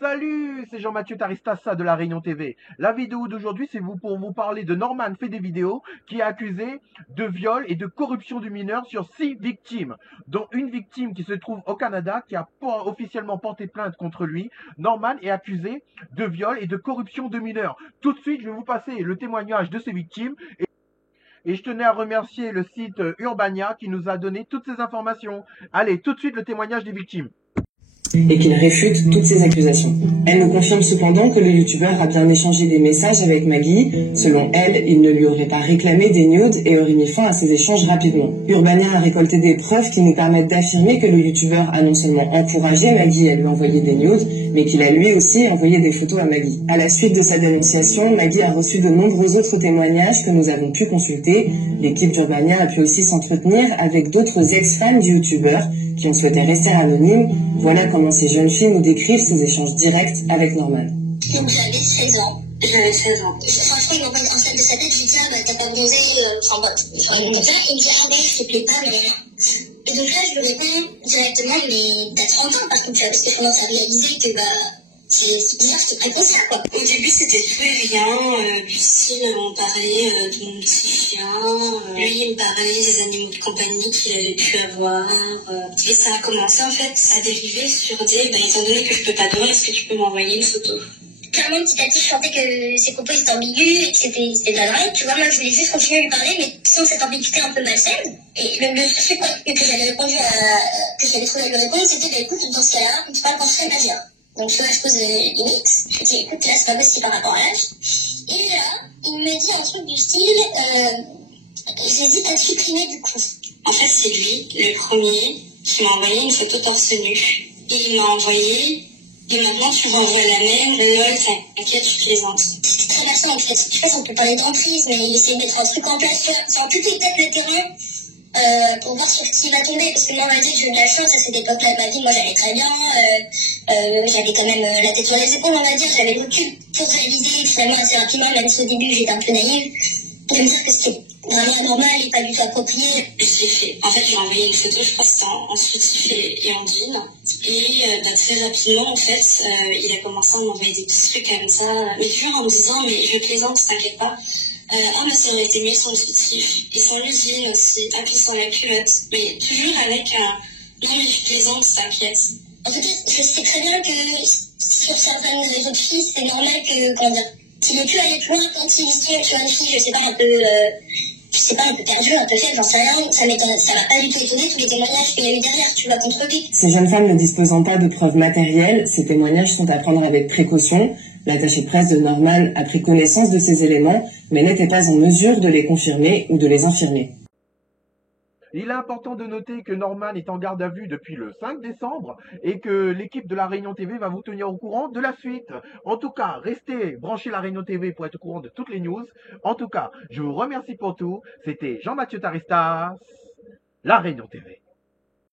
Salut, c'est Jean-Mathieu Taristassa de La Réunion TV. La vidéo d'aujourd'hui, c'est pour vous parler de Norman fait des vidéos, qui est accusé de viol et de corruption du mineur sur 6 victimes, dont une victime qui se trouve au Canada, qui a officiellement porté plainte contre lui. Norman est accusé de viol et de corruption de mineurs. Tout de suite, je vais vous passer le témoignage de ces victimes. Et je tenais à remercier le site Urbania qui nous a donné toutes ces informations. Allez, tout de suite le témoignage des victimes. Et qu'il réfute toutes ces accusations. Elle nous confirme cependant que le youtubeur a bien échangé des messages avec Maggie. Selon elle, il ne lui aurait pas réclamé des nudes et aurait mis fin à ces échanges rapidement. Urbania a récolté des preuves qui nous permettent d'affirmer que le youtubeur a non seulement encouragé Maggie à lui envoyer des nudes, mais qu'il a lui aussi envoyé des photos à Maggie. À la suite de sa dénonciation, Maggie a reçu de nombreux autres témoignages que nous avons pu consulter. L'équipe d'Urbania a pu aussi s'entretenir avec d'autres ex-fans du youtubeur qui ont souhaité rester anonymes. Voilà comment ces jeunes filles nous décrivent ces échanges directs avec Norman. Donc j'avais 16 ans. J'avais 16 ans. Franchement, il m'envoie une salle de sa tête, je lui dis, ah bah t'as pas bronzé, enfin bah, il me dit, ah ouais, je te plais pas, mais rien. Et donc là, je lui réponds directement, mais t'as 30 ans par contre, parce que je commence à réaliser que bah, c'est bizarre, je te prépare ça quoi. Au début, c'était tout et rien, du style, on parlait de mon petit chien, lui, il me parlait des animaux de compagnie qu'il avait pu avoir, et ça a commencé en fait à dériver sur des, étant donné que je peux pas dormir, est-ce que tu peux m'envoyer une photo? Clairement, petit à petit, je sentais que ses propos étaient ambigus et que c'était de la drague. Tu vois, moi, je voulais juste continuer à lui parler, mais sans cette ambiguïté un peu malsaine. Et le truc que j'avais répondu que j'avais trouvé à lui répondre, c'était, bah, écoute, dans ce cas-là, tu parles quand je serai majeur. Donc, là, je pose des limites. Je dis, écoute, là, c'est pas possible par rapport à l'âge. Et là, il me dit un truc du style, j'hésite à te supprimer du coup. En fait, c'est lui, le premier, qui m'a envoyé une photo torse nu. Et il m'a envoyé, et maintenant tu m'envoies la même, lol, t'inquiète, tu plaisantes. C'est très malsain en fait. Je sais pas si on peut parler d'emprise, mais il essaie de mettre un truc en place. C'est un petit peut-être le terrain pour voir sur qui va tomber. Parce que moi, on m'a dit, j'ai eu de la chance à cette époque-là de ma vie. Moi, j'allais très bien. J'avais quand même la tête sur les épaules, on va dire. J'avais le recul pour réaliser finalement assez rapidement, même si au début j'étais un peu naïve, pour me dire que c'était vraiment anormal et pas du tout approprié. J'ai fait, en fait, j'ai envoyé une photo, je crois que c'était en soutif et en jean. Et très rapidement, en fait, il a commencé à m'envoyer des petits trucs comme ça, mais toujours en me disant, mais je plaisante, t'inquiète pas. Ah, mais ça aurait été mieux sans le soutif. Et sans le jean aussi, ah, puis sans la culotte. Mais toujours avec un, non, mais je plaisante, t'inquiète. En fait, je sais très bien que sur certaines autres filles, c'est normal que, comment dire, qu'il ait pu aller plus loin quand il estime sur une fille, je sais pas, un peu perdu, un peu faible, j'en sais rien, ça m'a pas du tout étonné tous les témoignages qu'il y a eu derrière, tu vois, contre lui. Ces jeunes femmes ne disposant pas de preuves matérielles, ces témoignages sont à prendre avec précaution. L'attaché de presse de Norman a pris connaissance de ces éléments, mais n'était pas en mesure de les confirmer ou de les infirmer. Il est important de noter que Norman est en garde à vue depuis le 5 décembre et que l'équipe de La Réunion TV va vous tenir au courant de la suite. En tout cas, restez branchés La Réunion TV pour être au courant de toutes les news. En tout cas, je vous remercie pour tout. C'était Jean-Mathieu Taristas, La Réunion TV.